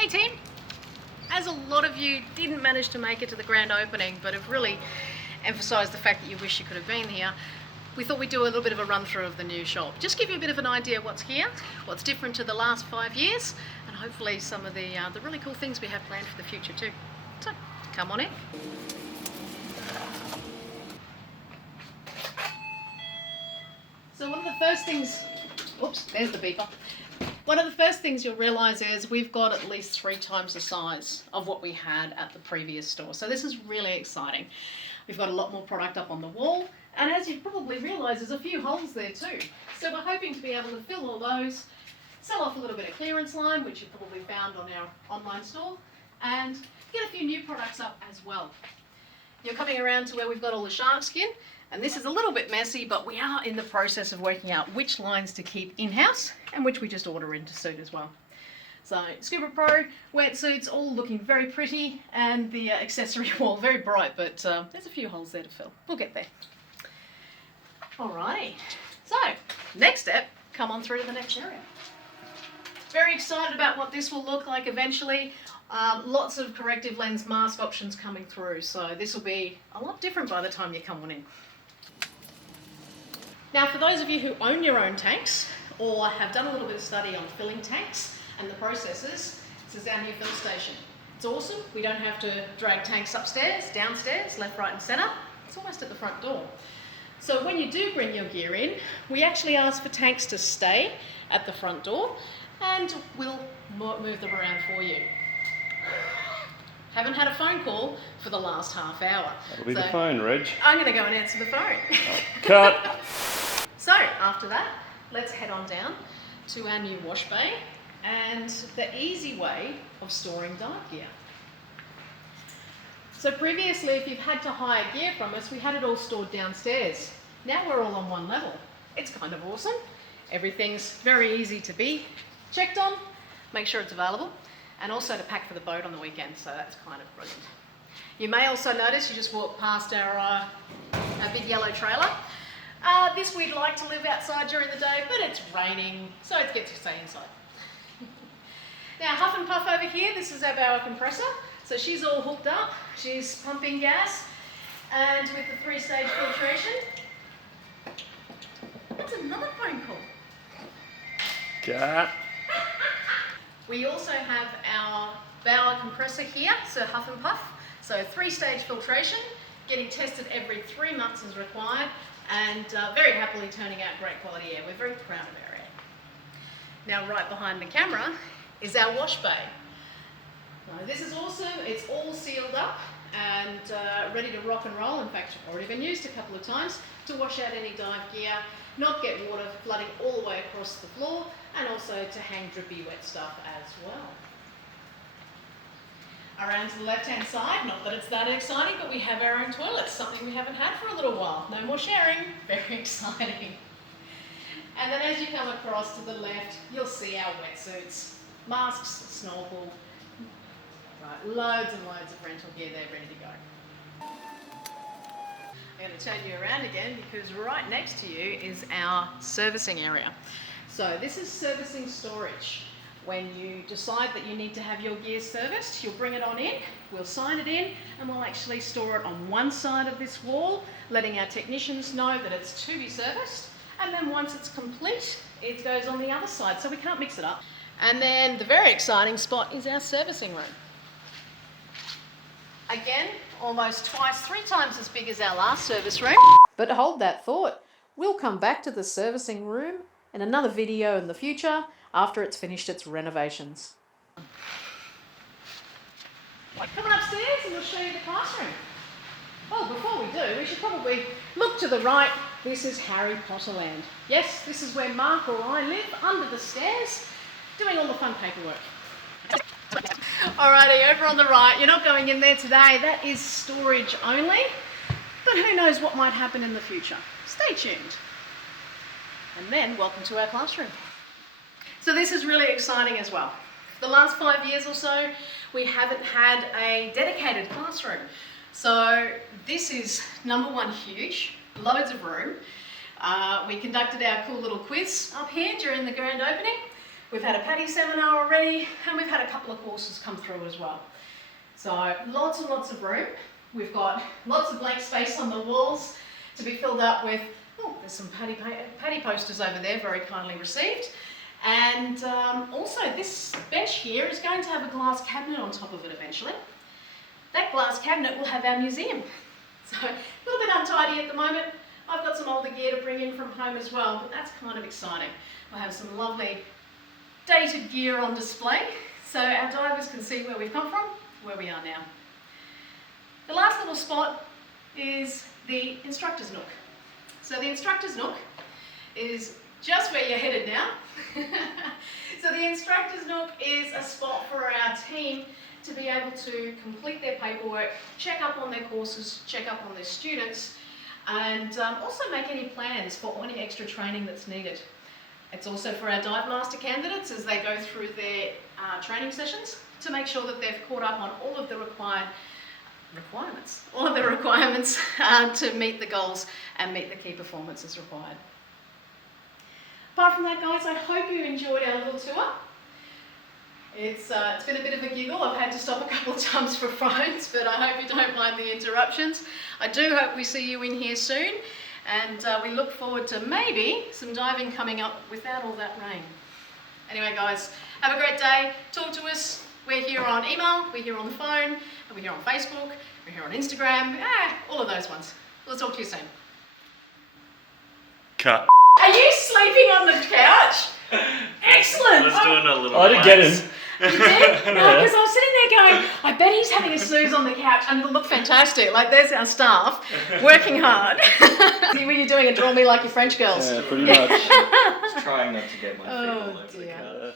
Hey team! As a lot of you didn't manage to make it to the grand opening but have really emphasised the fact that you wish you could have been here, we thought we'd do a little bit of a run through of the new shop. Just give you a bit of an idea of what's here, what's different to the last 5 years, and hopefully some of the really cool things we have planned for the future too. So, come on in. So one of the first things, oops, there's the beeper. One of the first things you'll realise is we've got at least 3 times the size of what we had at the previous store. So this is really exciting. We've got a lot more product up on the wall, and as you've probably realised, there's a few holes there too. So we're hoping to be able to fill all those, sell off a little bit of clearance line, which you've probably found on our online store, and get a few new products up as well. You're coming around to where we've got all the shark skin, and this is a little bit messy, but we are in the process of working out which lines to keep in-house and which we just order into suit as well. So Scuba Pro wetsuits, all looking very pretty, and the accessory wall very bright, but there's a few holes there to fill. We'll get there. Alrighty, so next step, come on through to the next area. Very excited about what this will look like eventually. Lots of corrective lens mask options coming through, so this will be a lot different by the time you come on in. Now, for those of you who own your own tanks or have done a little bit of study on filling tanks and the processes, this is our new fill station. It's awesome. We don't have to drag tanks upstairs, downstairs, left, right and centre. It's almost at the front door. So when you do bring your gear in, we actually ask for tanks to stay at the front door and we'll move them around for you. Haven't had a phone call for the last half hour. That'll be the phone, Reg. I'm going to go and answer the phone. Cut! So, after that, let's head on down to our new wash bay and the easy way of storing dive gear. So previously, if you've had to hire gear from us, we had it all stored downstairs. Now we're all on one level. It's kind of awesome. Everything's very easy to be checked on, make sure it's available, and also to pack for the boat on the weekend, so that's kind of brilliant. You may also notice you just walked past our big yellow trailer. This we'd like to live outside during the day, but it's raining, so it gets to stay inside. Now, Huff and Puff over here, this is our bower compressor. So she's all hooked up, she's pumping gas, and with the 3-stage filtration, that's another phone call. Cut! We also have our bower compressor here, so Huff and Puff. So 3-stage filtration, getting tested every 3 months as required, and very happily turning out great quality air. We're very proud of our air. Now right behind the camera is our wash bay. Now, this is awesome, it's all sealed up and ready to rock and roll. In fact, already been used a couple of times to wash out any dive gear, not get water flooding all the way across the floor, and also to hang drippy wet stuff as well. Around to the left-hand side, not that it's that exciting, but we have our own toilets, something we haven't had for a little while. No more sharing, very exciting. And then as you come across to the left, you'll see our wetsuits, masks, snorkel, right, loads and loads of rental gear there ready to go. I'm going to turn you around again because right next to you is our servicing area. So this is servicing storage. When you decide that you need to have your gear serviced, you'll bring it on in, we'll sign it in, and we'll actually store it on one side of this wall, letting our technicians know that it's to be serviced, and then once it's complete, it goes on the other side, so we can't mix it up. And then the very exciting spot is our servicing room. Again, almost 3 times as big as our last service room. But hold that thought, we'll come back to the servicing room in another video in the future, after it's finished its renovations. Come on upstairs and we'll show you the classroom. Oh, before we do, we should probably look to the right. This is Harry Potter land. Yes, this is where Mark or I live, under the stairs, doing all the fun paperwork. Alrighty, over on the right, you're not going in there today. That is storage only, but who knows what might happen in the future. Stay tuned. And then, welcome to our classroom. So this is really exciting as well. The last 5 years or so, we haven't had a dedicated classroom. So this is number one, huge, loads of room. We conducted our cool little quiz up here during the grand opening. We've had a paddy seminar already, and we've had a couple of courses come through as well. So lots and lots of room. We've got lots of blank space on the walls to be filled up with, oh, there's some paddy posters over there, very kindly received. And also this bench here is going to have a glass cabinet on top of it eventually. That glass cabinet will have our museum. So a little bit untidy at the moment. I've got some older gear to bring in from home as well, but that's kind of exciting. We'll have some lovely dated gear on display, so our divers can see where we've come from, where we are now. The last little spot is the instructor's nook. So the instructor's nook is just where you're headed now. So the instructor's nook is a spot for our team to be able to complete their paperwork, check up on their courses, check up on their students, and also make any plans for any extra training that's needed. It's also for our dive master candidates as they go through their training sessions to make sure that they've caught up on all of the requirements to meet the goals and meet the key performances required. Apart from that, guys, I hope you enjoyed our little tour. It's been a bit of a giggle. I've had to stop a couple of times for phones, but I hope you don't mind the interruptions. I do hope we see you in here soon, and we look forward to maybe some diving coming up without all that rain. Anyway, guys, have a great day. Talk to us. We're here on email, we're here on the phone, and we're here on Facebook, we're here on Instagram, all of those ones. We'll talk to you soon. Cut. Are you sleeping on the couch? Excellent! I was doing a little I didn't get relax. him. You did? No, because I was sitting there going, I bet he's having a snooze on the couch, and it'll look fantastic. Like, there's our staff working hard. Were you doing a draw me like your French girls? Yeah, pretty much. I was trying not to get my feet all over the dear. couch.